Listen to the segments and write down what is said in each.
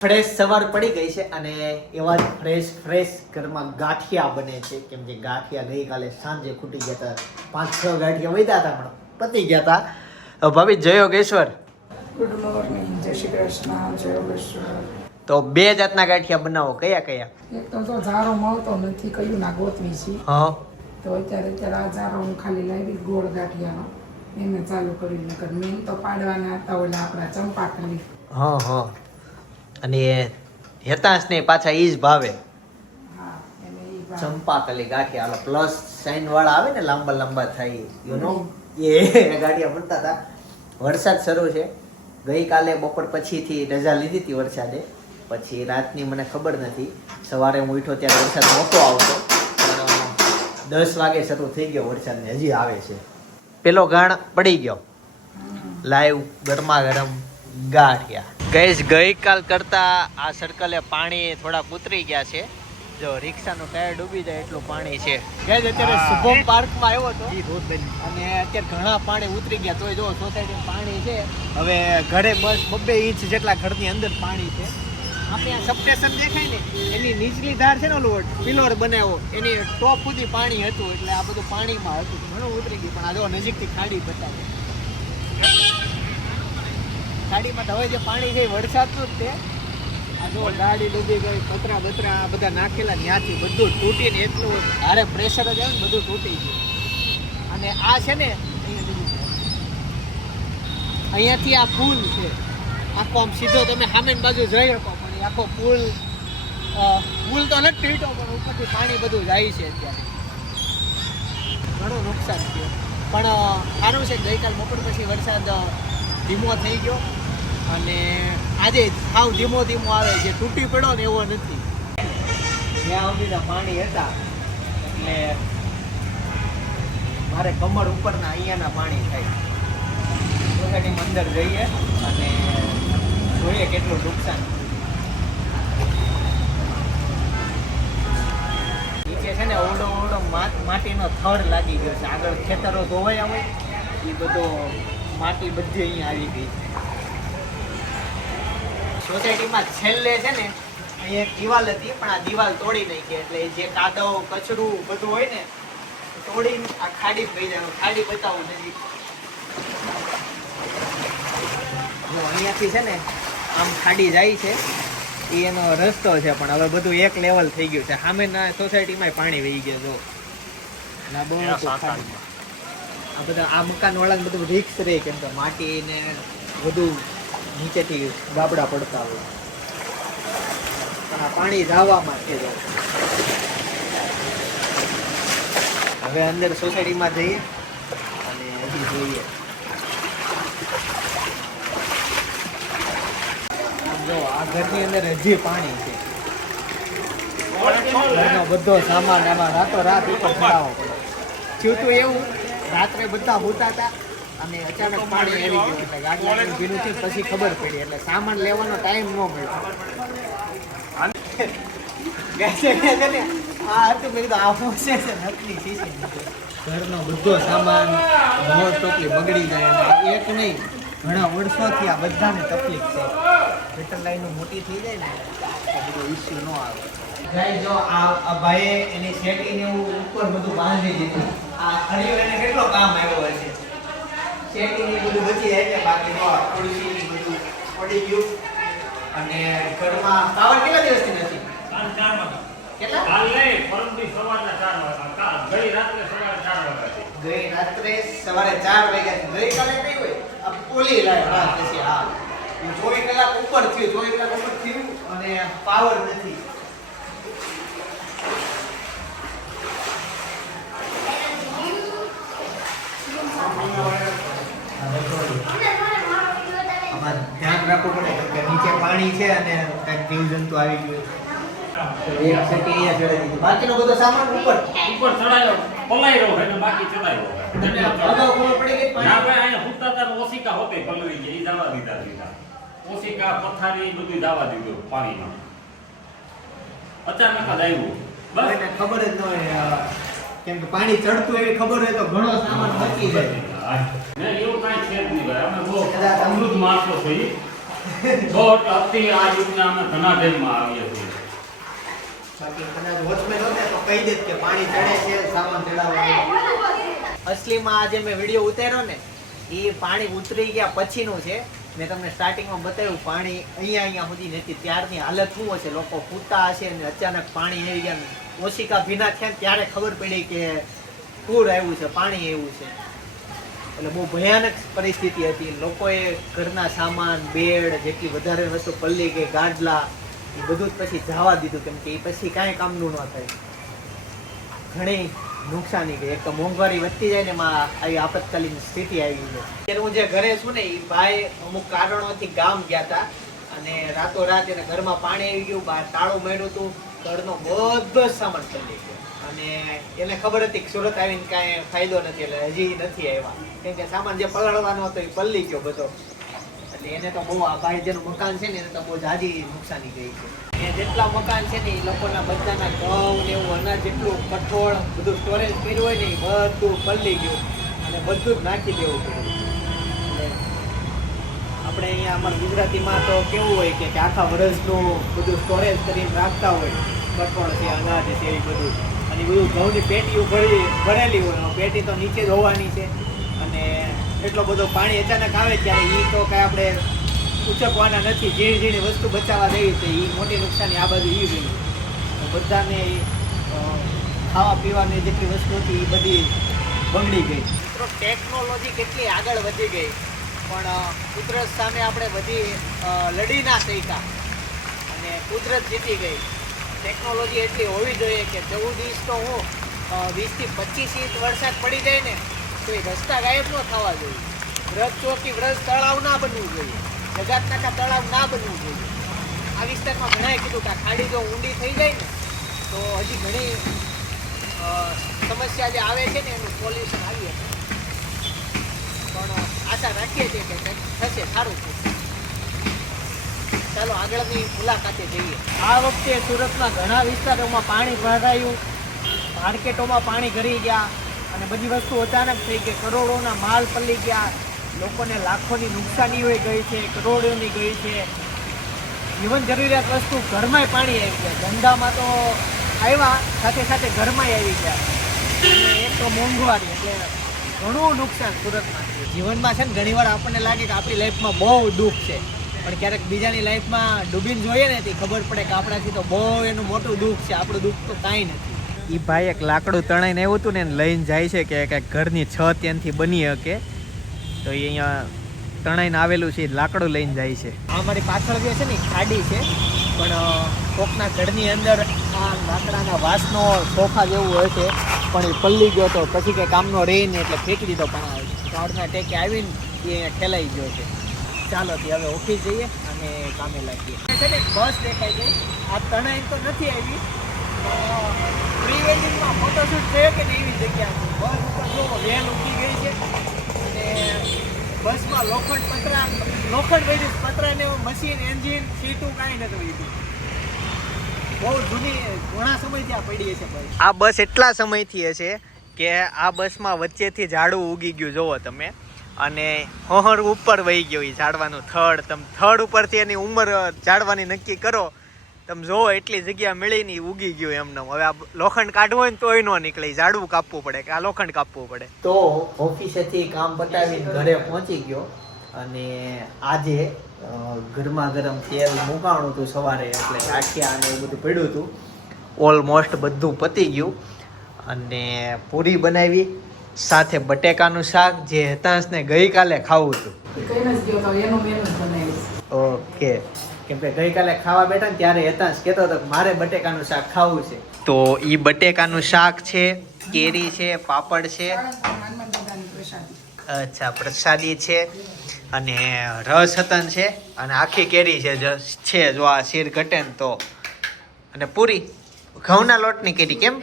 Fresh સવાર પડી ગઈ છે અને એવા જ ફ્રેશ ફ્રેશ ઘરમાં ગાંઠિયા બને છે. કેમ કે ગાંઠિયા ગઈકાલે સાંજે ખૂટી ગયા હતા. પાંચ છ ગાંઠિયા વધ્યા હતા પણ પતી ગયા હતા. ભાભી જય યોગેશ્વર. ગુડ મોર્નિંગ જય શ્રી કૃષ્ણ. જય યોગેશ્વર. તો બે જાતના ગાંઠિયા બનાવો. કયા કયા? એક તો જો ઝારો મળતો નથી કયું ના ગોતવી છે. હા. તો અત્યારે અત્યારે આ ઝારો હું ખાલી લાવી ગોળ ગાંઠિયાનો. એને ચાલુ કરી નકર મેન તો પાડવાના હતા ઓલા આપણા ચંપાકલી હા હા. અને હેતાંશને પાછા ઈ જ ભાવે. ચંપા કલી ઈ આલો પ્લસ સાઈન વાળા આવે ને લાંબા લાંબા થાય યુ નો એ ગાંઠિયા બનતા હતા. વરસાદ શરૂ છે. ગઈકાલે બપોર પછીથી રજા લીધી હતી વરસાદે. પછી રાતની મને ખબર નથી. સવારે હું ઉઠ્યો ત્યારે વરસાદ મોટો આવતો. દસ વાગે શરૂ થઈ ગયો વરસાદ ને હજી આવે છે. પેલો ગાણ પડી ગયો. લાઈવ ગરમા ગરમ ગાંઠિયા. ગઈશ ગઈકાલ કરતા આ સર્કલે પાણી થોડાક ઉતરી ગયા છે. જો રિક્ષાનું ટાયર ડૂબી જાય એટલું પાણી છે. ગઈશ અત્યારે શુભમ પાર્કમાં આવ્યો હતો. અને અત્યારે ઘણા પાણી ઉતરી ગયા. તોય જો સોસાયટી પાણી છે. હવે ઘરે બસ બબ્બે ઇંચ જેટલા ઘરની અંદર પાણી છે. આપણે આ સબસ્ટેશન દેખાય ને એની નીચલી ધાર છે ને ઓલું પિલોર બનાવ્યો. એની ટોપ સુધી પાણી હતું એટલે આ બધું પાણીમાં હતું. ઘણું ઉતરી ગયું. પણ આ જો નજીકથી ખાડી બતાવે. ખાડીમાં તો હવે જે પાણી છે વરસાદનું જ તે આ જો ગાડી ડૂબી ગઈ પતરા બતરા આ બધા નાખેલા ત્યાંથી બધું તૂટીને એટલું ભારે પ્રેશર જ આવે ને બધું તૂટી ગયું. અને આ છે ને. અહીંયાથી આ પુલ છે. આખો આમ સીધો તમે સામે બાજુ જઈ શકો, પણ આખો પુલ પુલ તો નથી તૂટો પણ ઉપરથી પાણી બધું જાય છે અત્યારે. ઘણું નુકસાન થયું. પણ સારું છે ગઈકાલ બપોર પછી વરસાદ ધીમો થઈ ગયો. અને આજે સાવ ધીમો ધીમો આવે જે તૂટી પડ્યો ને એવો નથી. જ્યાં સુધીના પાણી હતા. એટલે મારે કમર ઉપરના અહીંયાના પાણી થાય. સોસાયટીમાં અંદર જઈએ અને જોઈએ કેટલું નુકસાન. નીચે છે ને ઓવડો મા- માટીનો થર લાગી ગયો છે. આગળ ખેતરો ધોવાયા હોય, એ બધો માટી બધી અહીંયા આવી ગઈ. સોસાયટીમાં છેલ્લે છે ને અહીંયા એક દિવાલ હતી પણ આ દિવાલ તોડી નાખી. એટલે જે કાદવ કચરું બધું હોય ને તોડીને આ ખાડી થઈ જાય ખાડી બતાવું નથી જો અહીંયાથી છે ને આમ ખાડી જાય છે. એ એનો રસ્તો છે પણ હવે બધું એક લેવલ થઈ ગયું છે. સામેના સોસાયટીમાં પાણી વહી ગયા જો. ના આ બહુ આ બધા આ મકાન વાળાને બધું રિક્સ રહે કેમ કે માટી ને બધું નીચેથી ગાબડા પડતા હોય. પણ આ પાણી ધાવામાં છે જો હવે અંદર સોસાયટીમાં જઈએ અને હજી જોઈએ. જો, આ ઘરની અંદર હજી પાણી છે. ઘરનો બધો સામાન આમાં રાતો રાત ઉપર ચડાવવો પડે. થયું તું એવું? રાત્રે બધા હોતા હતા? અને અચાનક પાણી આવી ગયું એટલે ગાડી ભીનું થયું પછી ખબર પડી એટલે સામાન લેવાનો ટાઈમ ન મળ્યો. ઘરનો બધો સામાન મોર ટોપલી બગડી જાય અને એક નહીં ઘણા વર્ષોથી આ બધાને તકલીફ છે. વેટર લાઈનો મોટી થઈ જાય ને બધો ઇસ્યુ ન આવે. ગાઈ જો આ આ ભાઈએ એની એવું ઉપર બધું બાંધી દીધું. આ કેટલો કામ આવ્યો હશે? શેટી બધું બચી જાય છે બાકી તો ખુરશી બધું પડી ગયું. અને ઘરમાં પાવર કેટલા દિવસથી નથી? કેટલા? કાલે પરમદી સવારના ચાર વાગ્યા કા- ગઈ રાત્રે સવારે ચાર વાગ્યાથી ગઈ રાત્રે સવારે ચાર વાગ્યા ગઈ કાલે કઈ હોય. લાઈટ રાત પછી હા ચોવીસ કલાક ઉપર થયું ચોવીસ કલાક ઉપર થયું અને પાવર નથી આમાં ધ્યાન રાખવું પડે કે નીચે પાણી છે અને કંઈક જીવજંતુ આવી ગયું એક સેટી અહીંયા ચડાવી દીધું બાકીનો બધો સામાન ઉપર. ઉપર ચડાયો પલાઈ રહ્યો એટલે બાકી ચડાયો અગાઉ ખબર પડી ગઈ ના પાણી ભાઈ અહીંયા હુતા હતા ને હોતે પલવી ગયા જવા દીધા દીધા. ઓશિકા પથારી બધું જવા દીધું પાણીમાં. અચાનક જ આવ્યું. બસ. કોઈને ખબર જ ન હોય કેમ કે પાણી ચડતું એવી ખબર હોય તો ઘણો સામાન બચી જાય. એવું કાંઈ છે જ નહીં ભાઈ. અમે બહુ અમૃત માણસો છીએ. પાણી મેં ને, એ પાણી ઉતરી ગયા પછીનું છે. મેં તમને સ્ટાર્ટિંગમાં બતાવ્યું, પાણી અહીંયા અહીંયા સુધી નથી. ત્યારની હાલત શું હશે? લોકો પૂતા હશે અને અચાનક પાણી આવી ગયા ઓશિકા ભીના થયા ત્યારે ખબર પડી કે પૂર આવ્યું છે, પાણી આવ્યું છે. એટલે બહુ ભયાનક પરિસ્થિતિ હતી. લોકોએ ઘરના સામાન, બેડ, જેટલી વધારે વસ્તુ પલ્લી કે ગાડલા, એ બધું જ પછી જવા દીધું. કેમ કે એ પછી કાંઈ કામનું ન થાય. ઘણી નુકસાની ગઈ એક તો મોંઘવારી વધતી જાય ને એમાં આવી આપતકાલીન સ્થિતિ આવી છે અત્યારે હું જે ઘરે છું ને, એ ભાઈ અમુક કારણોથી ગામ ગયા હતા. અને રાતોરાત એને ઘરમાં પાણી આવી ગયું, બહાર તાળું મળ્યું હતું ઘરનો બધો સામાન પલ્લી ગયો. અને એને ખબર હતી કે સુરત આવીને કાંઈ ફાયદો નથી, એટલે હજી નથી આવ્યા. કેમ કે સામાન જે પલળવાનો હતો એ પલળી ગયો બધો. એટલે એને તો બહુ આ ભાઈ જેનું મકાન છે ને એને તો બહુ જાજી નુકસાની ગઈ છે. એ જેટલા મકાન છે ને એ લોકોના બધાના ઘઉં ને એવું અનાજ જેટલું કઠોળ બધું સ્ટોરેજ કર્યું હોય ને એ બધું પલળી ગયું. અને બધું જ નાખી દેવું પડ્યું. આપણે અહીંયા અમારા ગુજરાતીમાં તો કેવું હોય કે આખા વર્ષનું બધું સ્ટોરેજ કરીને રાખતા હોય કઠોળ છે અનાજ છે એ બધું. અને બધું ઘઉંની પેટીઓ ભરી, ભરેલી હોય પેટી તો નીચે જ હોવાની છે. અને એટલો બધો પાણી અચાનક આવે ત્યારે એ તો કાંઈ આપણે ઉચકવાના નથી. ઝીણી ઝીણી વસ્તુ બચાવવા દેવી છે. એ મોટી નુકસાની આ બાજુ એ ગઈ બધાને ખાવા પીવાની જેટલી વસ્તુ હતી એ બધી બગડી ગઈ. ટેકનોલોજી કેટલી આગળ વધી ગઈ. પણ કુદરત સામે આપણે બધી લડી ના શક્યા. અને કુદરત જીતી ગઈ. ટેકનોલોજી એટલી હોવી જોઈએ કે ચૌદ ઇંચ તો હું વીસથી પચીસ ઇંચ વરસાદ પડી જાય ને, તો એ રસ્તા ગાયબ ન થવા જોઈએ. વ્રત ચોકી વ્રત તળાવ ના બનવું જોઈએ. જગાતનાકા તળાવ ના બનવું જોઈએ. આ વિસ્તારમાં ઘણાએ કીધું કે ખાડી જો ઊંડી થઈ જાય ને, તો હજી ઘણી સમસ્યા જે આવે છે ને, એનું સોલ્યુશન આવી શકે. પણ આશા રાખીએ છીએ કે થશે સારું ચાલો આગળની મુલાકાતે જઈએ. આ વખતે સુરતના ઘણા વિસ્તારોમાં પાણી ભરાયું, માર્કેટોમાં પાણી ભરી ગયા અને બધી વસ્તુ અચાનક થઈ કે કરોડોના માલ પલ્લી ગયા. લોકોને લાખોની નુકસાની હોય ગઈ છે, કરોડોની ગઈ છે. જીવન જરૂરિયાત વસ્તુ ઘરમાંય પાણી આવી ગયા. ધંધામાં તો આવ્યા, સાથે સાથે ઘરમાંય આવી ગયા. એક તો મોંઘવારી, એટલે ઘણું નુકસાન સુરતમાં. જીવનમાં છે ને ઘણીવાર આપણને લાગે કે આપણી લાઈફમાં બહુ દુઃખ છે. પણ ક્યારેક બીજાની લાઈફમાં ડૂબીને જોઈએ ને તે ખબર પડે કે આપણાથી તો બહુ એનું મોટું દુઃખ છે. આપણું દુઃખ તો કાંઈ નથી. એ ભાઈ એક લાકડું તણાઈને એવું હતું ને લઈને જાય છે કે કાંઈક ઘરની છત ત્યાંથી બની શકે. તો એ અહીંયા તણાઈને આવેલું છે લાકડું લઈને જાય છે. આ મારી પાછળ જે છે ને ખાડી છે. પણ કોકના ઘરની અંદર આ લાકડાના વાસનો સોફા જેવું હોય છે, પણ એ પલ્લી ગયો તો પછી કંઈ કામનો રહી નહીં એટલે ફેંકી દીધો પણ ઝાડના ટેકે આવીને એ અહીંયા ઠેલાઈ ગયો છે. ચાલો તે હવે ઓફિસ જઈએ અને કામે લાગીએ. છે ને બસ દેખાઈ ગઈ આ તણાઈ તો નથી આવી. પ્રી વેડિંગમાં ફોટોશૂટ થયો કે એવી જગ્યા બસ ઉપર જો વેન ઉઠી ગઈ છે. અને બસમાં લોખંડ પતરા લોખંડ વૈદ્યુત પતરા ને મશીન એન્જિન સીટું કાંઈ નથી વૈદ્યુત બહુ જૂની ઘણા સમયથી આ પડી છે ભાઈ. આ બસ એટલા સમયથી હશે કે આ બસમાં વચ્ચેથી ઝાડું ઉગી ગયું જોવો તમે. અને હોહર ઉપર વહી ગયું એ ઝાડવાનું થડ. તમે થડ ઉપરથી એની ઉંમર ઝાડવાની નક્કી કરો. તમે જોવો એટલી જગ્યા મળી ને ઉગી ગયું એમને હવે આ લોખંડ કાઢવું હોય ને તોય ન નીકળે. ઝાડવું કાપવું પડે કે આ લોખંડ કાપવું પડે. તો ઓફિસેથી કામ પતાવીને ઘરે પહોંચી ગયો. અને આજે ગરમા ગરમ તેલ મુકાણું હતું સવારે એટલે કાઠિયા અને એવું બધું પડ્યું હતું. ઓલમોસ્ટ બધું પતી ગયું. અને પૂરી બનાવી સાથે બટેકાનું શાક જે હેતાંશને ગઈકાલે ખાવું હતું. એ ઓકે. કેમ કે ગઈકાલે ખાવા બેઠા ને ત્યારે હેતાંશ કહેતો હતો મારે બટેકાનું શાક ખાવું છે. તો ઈ બટેકાનું શાક છે કેરી છે પાપડ છે. અચ્છા પ્રસાદી છે. અને રસ હતન છે અને આખી કેરી છે છે જો આ શીર ઘટે ને તો. અને પૂરી ઘઉંના લોટની કેરી કેમ?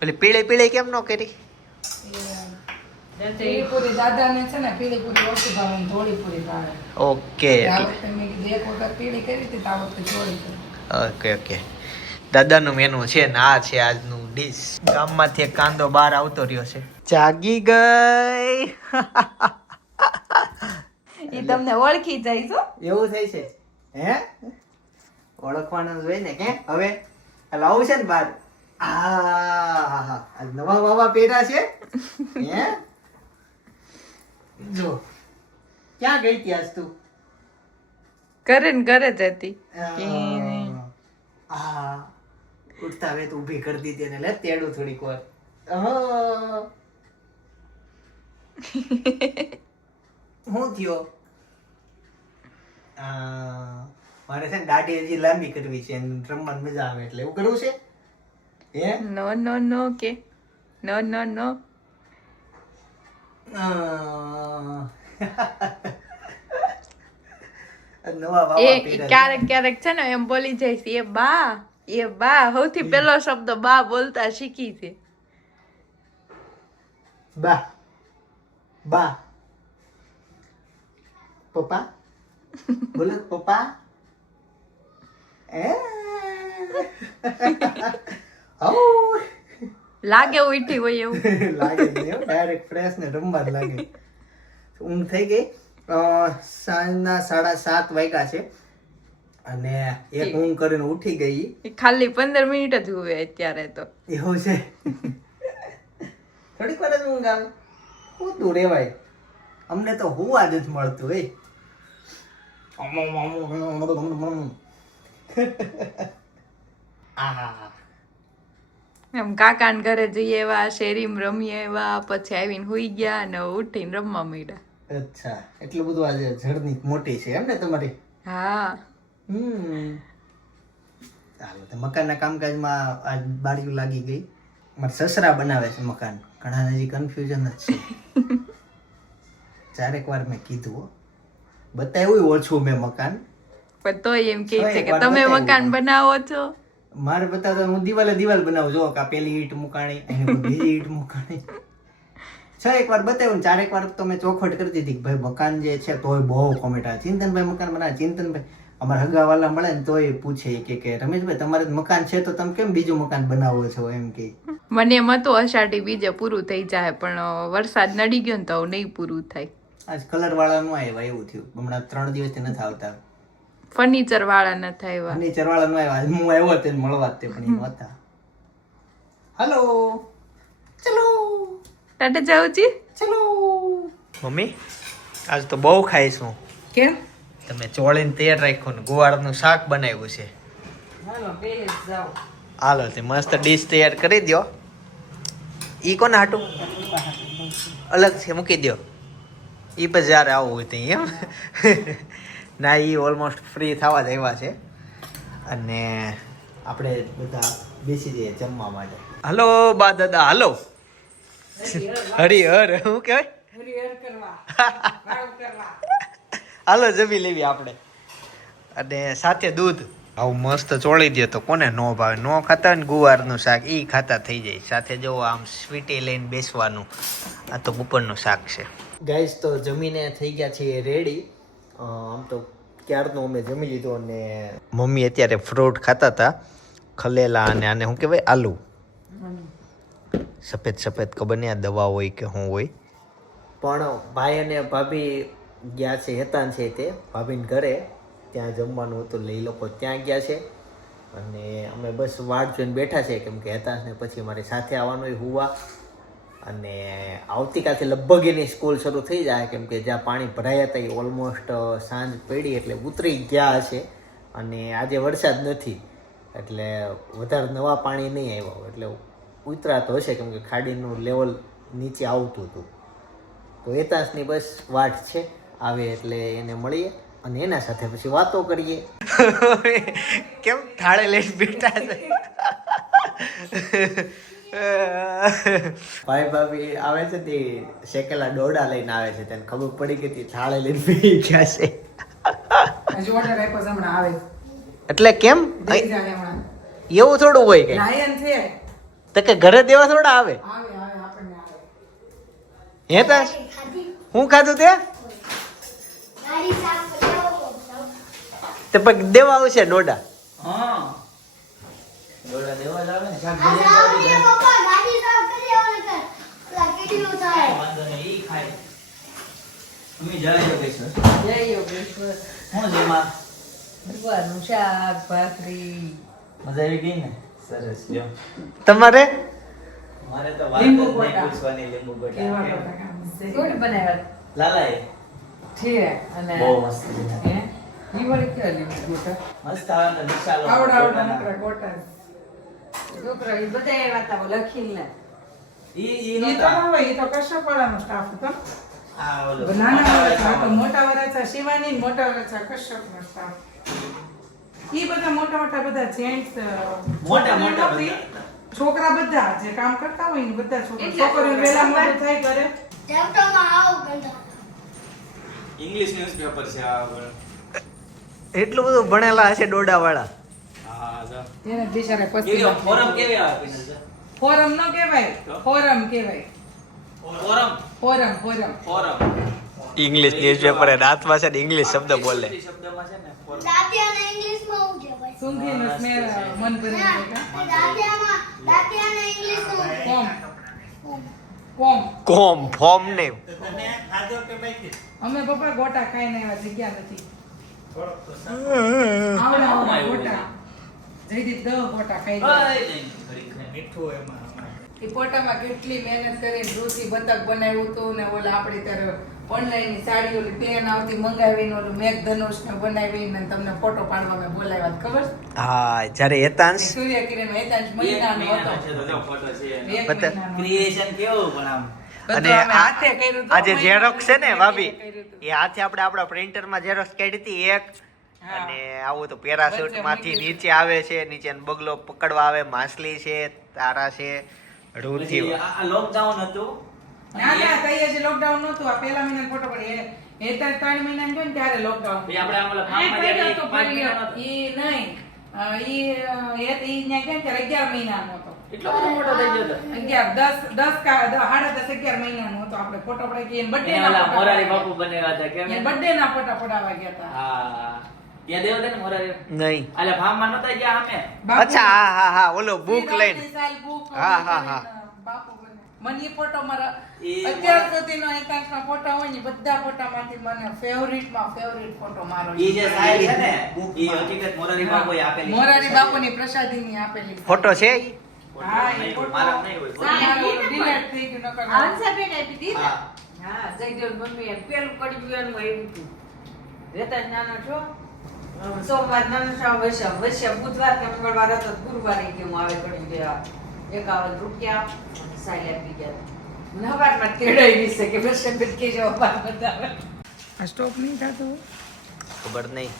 પેલી પીળી પીળી કેમ નો કેરી? ઓકે. Okay okay. દાદાનું મેનુ છે ને આ છે આજનું ડીશ. ગામમાંથી એક કાંદો બહાર આવતો રહ્યો છે. જાગી ગઈ. ઈ તમને ઓળખી જાય છો એવું થઈ છે. હે? ઓળખવાનું જોઈએ ને કે હવે લાવું છે ને બાર. આ નવા વાવા પેરા છે? હે? જો ક્યાં ગઈ ત્યાં તું? કરે ને કરે જ હતી. આ ઉઠતા હવે તું ઊભી કરી દીધી ને લે તેડું થોડીક વાર. હું શું થયો? મારે છે ને દાઢી હજી લાંબી કરવી છે રમવાની મજા આવે એટલે. એવું કરવું છે? હે? નો નો નો કે. નો નો નો. ક્યારેક ક્યારેક છે ને એમ બોલી જાય છે એ બા એ બા. સૌથી પેલો શબ્દ બા બોલતા શીખી છે. બા. બા. પપ્પા? બોલો પપ્પા એ ഔ. લાગે ઉઠી હોય એવું. લાગે ડાયરેક્ટ ફ્રેશ ને રમવા જ લાગે. ઊંઘ થઈ ગઈ. સાંજના સાડા સાત વાગ્યા છે. અને એક ઊંઘ કરીને ઉઠી ગઈ. ખાલી પંદર મિનિટ જ હોય અત્યારે તો. એવું છે. થોડીક વાર જ ઊંઘ આવે. હું તું રેવાય. અમને તો હોવા જ મળતું આહા એમ કાકાને ઘરે જઈએ એવા શેરીમાં રમીએ એવા પછી આવીને હુઈ ગયા અને ઉઠીને રમવા માંડ્યા. અચ્છા એટલું બધું આજે જર્ની મોટી છે એમ ને તમારી? હા. હમ. ચાલો તો મકાનના કામકાજમાં આજ બારીઓ લાગી ગઈ. મારા સસરા બનાવે છે મકાન. ઘણા હજી કન્ફ્યુઝન જ છે. ચારેક વાર મેં કીધું. બતાવ્યું ઓછું મેં મકાન. પણ તોય એમ કે છે કે તમે મકાન બનાવો છો? મારે બતાવતા હું દિવાલે દિવાલ બનાવું. જો કે આ પેલી ઈટ મુકાણી અહીં બીજી ઈટ મુકાણી. છ એક વાર બતાવ્યું ચાર ચારેક વાર તો મેં ચોખવટ કરી દીધી કે ભાઈ મકાન જે છે તોય બહુ કોમેન્ટ આવે. ચિંતનભાઈ મકાન બનાવે. ચિંતનભાઈ અમારા હગાવાલા મળે ને તોય પૂછે કે કે રમેશભાઈ તમારે મકાન છે તો તમે કેમ બીજું મકાન બનાવો છો એમ કે. મને એમ હતું અષાઢી બીજે પૂરું થઈ જાય પણ વરસાદ નડી ગયો ને તો નહીં પૂરું થાય. આજ કલર વાળા નું આવ્યા એવું થયું. હમણાં ત્રણ દિવસથી નથી આવતા. ફર્નિચર વાળા ન થાય ફર્નિચર વાળા નું આવ્યા. આજ હું આવ્યો તેને મળવા જ તે પણ એ હતા. હલો ચલો ટાટા છી ચલો મમ્મી આજ તો બહુ ખાઈશું કેમ? તમે ચોળીને તૈયાર રાખ્યું ને ગુવાળનું શાક બનાવ્યું છે. હાલો હાલો તે મસ્ત ડીશ તૈયાર કરી દો ઈ કોને હાટું? અલગ છે મૂકી દો ઈ પછી જ્યારે આવું હોય ત્યાં એમ. ના ઈ ઓલમોસ્ટ ફ્રી થવા જ આવ્યા છે. અને આપણે બધા બેસી જઈએ જમવા માટે. હલો બા દાદા હલો. હરિહર શું કહેવાય? હાલો જમી લેવી આપણે. અને સાથે દૂધ. આવું મસ્ત ચોળી દે તો કોને નો ભાવે? નો ખાતા ને ગુવારનું શાક એ ખાતા થઈ જાય. સાથે જો આમ સ્વીટી લઈને બેસવાનું. આ તો બપોરનું શાક છે. ગાઈસ તો જમીને થઈ ગયા છે રેડી આમ તો ક્યારનું અમે જમી લીધું અને મમ્મી અત્યારે ફ્રૂટ ખાતા હતા, ખલેલા અને આને શું કહેવાય, આલુ. સફેદ સફેદ ખબર નહીં આ દવા હોય કે શું હોય. પણ ભાઈ અને ભાભી ગયા છે, હેતાન છે તે, ભાભીને ઘરે. ત્યાં જમવાનું હતું લઈ લોકો ત્યાં ગયા છે. અને અમે બસ વાટ જોઈને બેઠા છે, કેમ કે હેતાંશને પછી મારી સાથે આવવાનું હુવા. અને આવતીકાલથી લગભગ એની સ્કૂલ શરૂ થઈ જાય, કેમ કે જ્યાં પાણી ભરાયા હતા એ ઓલમોસ્ટ સાંજ પડી એટલે ઉતરી ગયા હશે. અને આજે વરસાદ નથી, એટલે વધારે નવા પાણી નહીં આવ્યા. એટલે ઉતરાતો હશે, કેમ કે ખાડીનું લેવલ નીચે આવતું હતું. તો એતાસની બસ વાટ છે, આવે એટલે એને મળીએ અને એના સાથે પછી વાતો કરીએ. કેમ થાળે લઈ બેઠા છે? ભાઈ ભાભી આવે છે તે શેકેલા ડોડા લઈને આવે છે તેને ખબર પડી કે તે થાળે લઈને પી ગયા છે. એટલે કેમ? એવું થોડું હોય કે? તો કે ઘરે દેવા થોડા આવે? હે તા? હું ખાધું તે? તે પછી દેવા આવશે ડોડા. હા. ડોડા દેવા જ આવે ને શાકભાજી વાંધો નહીં ઈ ખાય. તમે જય યોગેશ્વર. જય યોગેશ્વર. હું છે ભગવાનનું શાક ભાખરી. મજા આવી ગઈ ને? સરસ જો. તમારે? મારે તો વાત લીંબુ ગોટા. પૂછવાની લીંબુ ગોટા. કોણ બનાવ્યા? લાલાએ. અને બહુ મસ્ત છે. હે? લીંબુ ગોટા? મસ્ત આવે ને વિશાલ આવડા આવડા નકરા ગોટા. છોકરા ઈ બધા એવા તા લખીને ઈ ઈ ઈ તો. ના હોય ઈ તો કશ્યપવાળાનો સ્ટાફ હતો. આ ઓલો નાના વરાછા તો મોટા વરાછા શિવાની મોટા વરાછા કશ્યપનો સ્ટાફ ઈ બધા મોટા મોટા બધા જેન્ટ્સ મોટા મોટા બધા. છોકરા બધા જે કામ કરતા હોય ને બધા છોકરા. છોકરીઓ વેલા થાય કરે લેપટોપમાં આવું ગંદા ઇંગ્લિશ ન્યૂઝપેપર છે આ આગળ. એટલું બધું ભણેલા હશે ડોડા વાળા એને બિચારે કેવી પછી ફોરમ કેવી આવે છે ફોરમ ન કહેવાય ફોરમ કહેવાય. Forum? Forum forum. Forum. English newspaper હાથમાં છે ને ઇંગ્લિશ શબ્દ બોલે. શબ્દમાં છે ને ફોરમ. દાંતિયાને ઇંગ્લિશમાં હું કહેવાય સૂંઘીને સ્મેલ મન ભરી દાંતિયામાં દાંતિયાને ઇંગ્લિશમાં કોમ. કોમ. કોમ. ફોર્મ ને અમે પપ્પા ગોટા ખાઈને આવ્યા જગ્યા નથી. આવડા ગોટા. જયદીપ દહ ગોટા ખાઈ મીઠું ખાય. એ પોટામાં કેટલી મહેનત કરી રૂચી બતક બનાવ્યું હતું ને ઓલા આપણી ત્યારે ઓનલાઈનની સાડી ઓલી પેન આવતી મંગાવીને ઓલું મેઘધનુષ ને બનાવીને તમને ફોટો પાડવા મેં બોલાવ્યા ખબર હા જ્યારે એતાંશ સૂર્યકિરણ એક મહિનાનો હતો ફોટો છે. ક્રિએશન કેવું પણ આમ અને આજે ઝેરોક્સ છે ને ભાભી. એ હાથે આપણે આપણા પ્રિન્ટરમાં ઝેરોક્સ કાઢી હતી એક. અને આવું તો પેરાશૂટમાંથી નીચે આવે છે નીચે બગલો પકડવા આવે માછલી છે તારા છે રૂથી આ લોકડાઉન હતું? ના ના લોકડાઉન આ પહેલા ફોટો પડી. એ તાર ત્રણ ને ત્યારે લોકડાઉન આપણે. ઈ નહીં. અ, એ ઈ ને ત્યારે અગિયાર મહિનાનો હતો. એટલો બધો મોટો થઈ ગયો અગિયાર દસ દસ કા સાડા દસ અગિયાર મહિનાનો હતો આપણે ફોટો પડાઈ ગયા બર્થડે ના મોરારી બાપુ બનેવા હતા કેમ બર્થડે ના ફોટા પડાવવા ગયા હતા. હા. નહીં. આલે ફાર્મમાં નતા ગયા અમે. બાપુ- અચ્છા હા હા હા ઓલો બુક લઈને. શ્રીરામની સાલ book હા, હા, હા. બાપુ મને ફોટો મારા અત્યાર સુધીનો એકાંશમાં ફોટો હોય ને બધા ફોટામાંથી મને ફેવરિટ ફેવરિટ ફોટો મારો ઈ જે સાહેબ છે ને ઈ હકીકત મોરારી બાપુએ આપેલી. મોરારી બાપુની પ્રસાદીની આપેલી ફોટો છે ઈ? હા એ ફોટો મારા નહીં હોય. મારો થઈ ગયું નકર હંસાબેન આપી દીધી. હા. હા જયદેવ મમ્મીએ પેલું કડી ગયું એવું હતું. રેતા જ નાના છો? સોમવાર નાના વૈશ્ય વૈશ્ય બુધવાર કે મંગળવાર હતો તો ગુરુવારે કે હું આવે કડી ગયા એકાવન રૂપિયા સાઈ આપી ગયા. મને હવારમાં તેડાઈ વિશે કે વૈશ્યબેન કે જો હવાર બતાવે આ સ્ટોપ નહીં થતો? ખબર નહીં.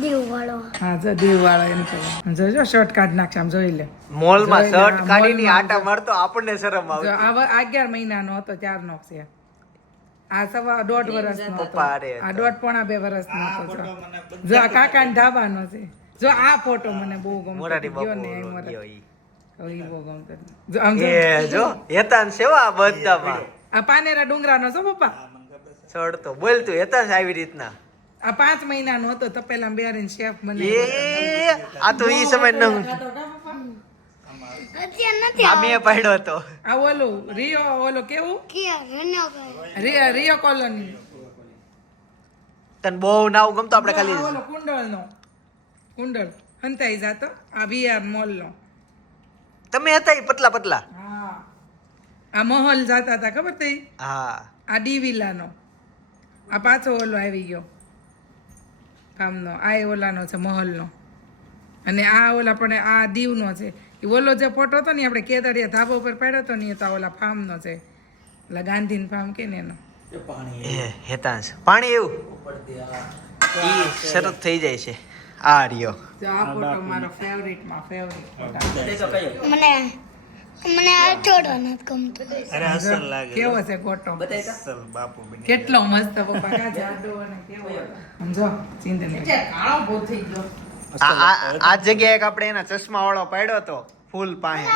દીવ વાળો હા જો દીવ એમ કહેવાય જો જો શર્ટ કાઢ નાખશે આમ જોઈ લે. મોલમાં શર્ટ કાઢીને આટા મારતો આપણને શરમ આવે આ અગિયાર મહિનાનો હતો ત્યારનો છે. આ સવા દોઢ વર્ષનો હતો. આ દોઢ પોણા બે વર્ષનો હતો જો. જો આ કાકા ધાબાનો છે. જો આ ફોટો મને બહુ ગમતો. ગયો ને એ. જો આમ જો. એ જો હેતાંશ એવો આ બધામાં. આ પાનેરા ડુંગરાનો છો પપ્પા? ચડતો. બોલતું હેતાંશ આવી રીતના? આ પાંચ મહિનાનો હતો તપેલા બેરીને શેફ મને એ આ તો ઈ સમય ન અત્યારે પડ્યો આ મેં પાડ્યો હતો. આ ઓલું રિયો ઓલો કેવું? Rio Rio colony. તને બહુ નાવ ગમતો આપણે ખાલી ઓલો કુંડળનો. કુંડળ. હંતાઈ જાતો. આ વીઆર મોલનો. તમે હતા પતલા પતલા? હા. આ મહલ જાતા હતા ખબર તઈ? હા. આ ડી વિલાનો. આ પાછો ઓલો આવી ગયો. કામનો આ એ ઓલાનો છે મહલનો. અને આ ઓલા પણ આ દીવનો છે. એ ઓલો જે ફોટો હતો ને આપણે કેદારિયા ધાબા ઉપર પાડ્યો હતો ને એ તો ઓલા ફાર્મનો છે. એટલે ગાંધીન ફાર્મ કે ને એનો. હેતાંશ. પાણી એવું? ઈ શરત થઈ જાય છે. આ રહ્યો. આ ફોટો મારો ફેવરિટમાં ફેવરિટ ફોટો તે તો કયો? મને મને આ ચોડો નથી ગમતો કેવો છે ફોટો કેટલો મસ્ત પપ્પા. કા જાડો અને કેવો? સમજો ચિંતા નહીં કાળો બહુ થઈ ગયો. આ આ- આ જગ્યાએ એક આપણે એના ચશ્મા વાળો પાડ્યો હતો ફૂલ પાસે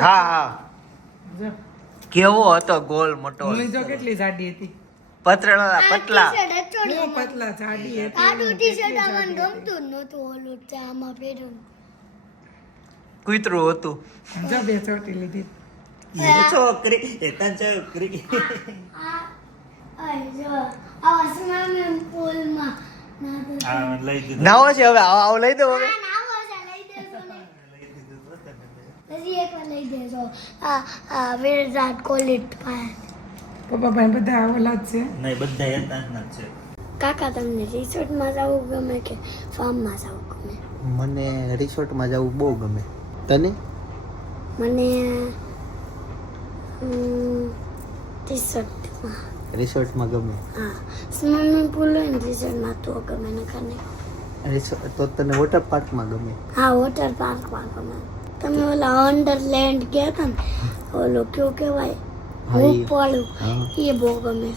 હા હા કેવો હતો ગોલ મોટો. જો કેટલી જાડી હતી? પતરા પતલા. પતલા જાડી હતી. આડું ટી-શર્ટ આમાં ગમતું નહોતું ઓલું આમાં પહેર્યું કૂતરું હતું. સમજો બે ચોટી લીધી. છોકરી એ તન છોકરી. નાવો છે હવે આવો આવો લઈ દો હવે. ને પપ્પા ભાઈ બધા ઓલા જ છે. નહીં બધા હતા જ છે. કાકા તમને રિસોર્ટમાં જવું ગમે કે ફાર્મમાં જવું ગમે? મને રિસોર્ટમાં જવું બહુ ગમે. તને? મને રિસોર્ટમાં. રિસોર્ટમાં ગમે? હા. સ્વિમિંગ પુલ હોય ને રિસોર્ટમાં તો ગમે ને કને રિસોર્ટ તો તને વોટર પાર્કમાં ગમે? હા વોટર પાર્કમાં ગમે. તમે ઓલા અંડરલેન્ડ ગયા હતા ને ઓલો કયો કહેવાય? હું. હોપવાળું એ બહુ ગમે.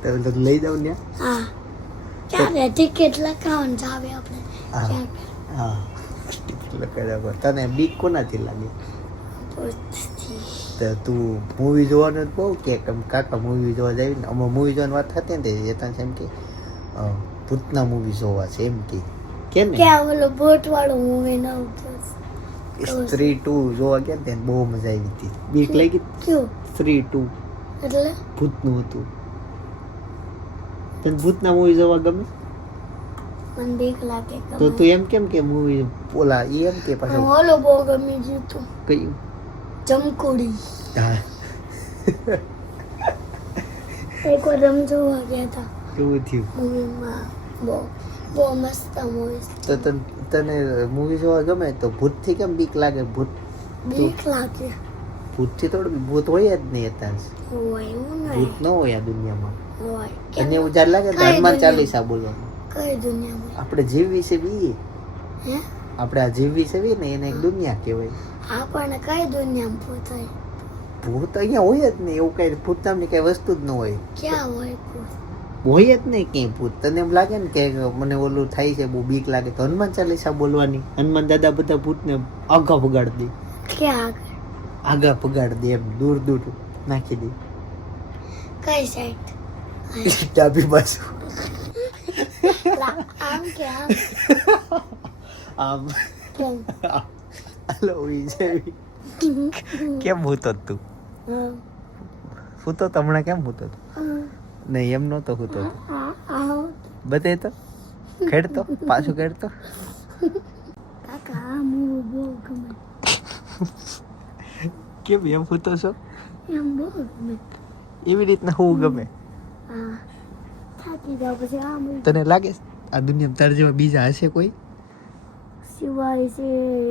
તમે તો લઈ જાવ ને હા. ક્યારે? ટિકિટ લખાવવાનું જાવે આપણે. હા. બરાબર તને બીક કોનાથી લાગે. તો તું મૂવી જોવાનું જ બહુ કે કાકા મૂવી જોવા જાય ને અમે મૂવી જોવાની વાત થતી ને તે ત્યાં એમ કે ભૂતના મૂવી જોવા છે એમ કે. કેમ કે ઓલો ભૂત વાળો મૂવી ન સ્ત્રી ટુ જોવા ગયા ને બહુ મજા આવી હતી. બીક લાગી? ગઈ સ્ત્રી ટુ. એટલે? ભૂતનું હતું. તને ભૂતના મૂવી જોવા ગમે? મને બીક લાગે તો તું એમ કેમ કે મૂવી ઓલા એમ કે પાછો ઓલો બહુ ગમી ગયું તું. કયું? જમકુડી હા. એક વાર રમ જોવા ગયા હતા એવું થયું મૂવીમાં બહુ બહુ મસ્ત મૂવી તો તને તને મૂવી જોવા ગમે તો ભૂતથી કેમ બીક લાગે? ભૂત બીક લાગે. ભૂતથી થોડું ભૂત હોય જ નહીં અત્યારે. હોય ભૂત ન હોય આ દુનિયામાં. હોય. એને એવું જાર લાગે? હનુમાન ચાલીસા બોલવાનું. કઈ દુનિયામાં? આપણે જીવ વિશે બી. હે? આપણે આ જીવવી છે ને એને એક દુનિયા કહેવાય. આપણને કઈ દુનિયામાં પોતાય ભૂત અહીંયા હોય જ નહીં એવું કઈ ભૂત નામની કઈ વસ્તુ જ ન હોય. ક્યાં હોય ભૂત? હોય જ નહીં ક્યાંય ભૂત. તને એમ લાગે ને કે મને ઓલું થાય છે બહુ બીક લાગે. તો હનુમાન ચાલીસા બોલવાની. હનુમાન દાદા બધા ભૂતને આગા ભગાડ દે. આગા ભગાડ દે એમ દૂર દૂર નાખી દે. કઈ સાઈડ ડાબી બાજુ. આમ કે આમ. આમ હાલો કેમ હૂતો તું? ભૂતો હમણાં કેમ હૂતો તું નહીં એમ નહોતો ભૂતો બધે તો? ખેડતો? પાછું ખેડતો? કેમ એમ ભૂતો છો? એવી રીતના હું ગમે? તને લાગે આ દુનિયામાં તારા જેવા બીજા હશે કોઈ? સિવાય છે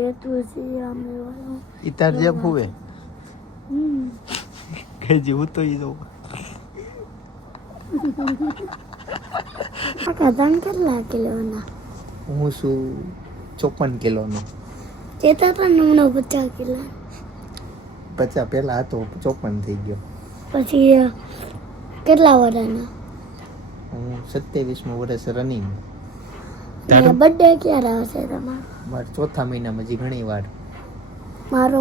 હેતુ છે આમ ઈ તાર જે હુવે. હમ. કે જેવું તો ઈ જોવું કાકા ત્રણ કેટલા કિલોના? હું છું ચોપન કિલોનો. કેતા હતા હમણાં પચાસ કિલો. પચાસ પહેલા હતો ચોપન થઈ ગયો. પછી કેટલા વર્ષના હું સત્યાવીસમું વર્ષ રનિંગ અને બર્થડે ક્યારે આવશે તમારો? મારે ચોથા મહિનામાં હજી ઘણી વાર. મારો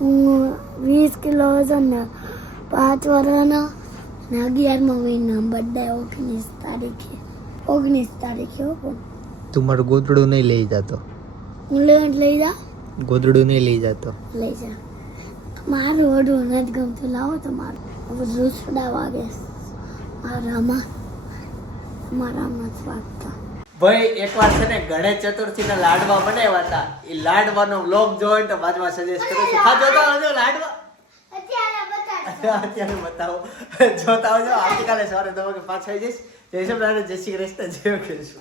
હું વીસ કિલો વજન ને પાંચ વર્ષનો ને અગિયારમા મહિના બર્થડે ઓગણીસ તારીખે. ઓગણીસ તારીખે હો તું મારું ગોદડું નહીં લઈ જતો. હું લઈ લઈ જા. ગોદડું નહીં લઈ જતો. લઈ જા. મારું ઓડું નથી ગમતું. લાવો તો મારું બધું રૂસડા વાગે. મારામાં મારામાં જ વાગતા. ભાઈ એકવાર છે ને ગણેશ ચતુર્થી ના લાડવા બનાવ્યા હતા. એ લાડવાનો વ્લોગ જોયો તો બાજુમાં સજેસ્ટ કરું છું. ખાધો તો આવજો લાડવા. અત્યારે બતાવો. જોતા આવજો. આવતીકાલે સવારે દવા કે જઈશ જય શ્રી કૃષ્ણ જય શ્રી કૃષ્ણ. જય કૃષ્ણ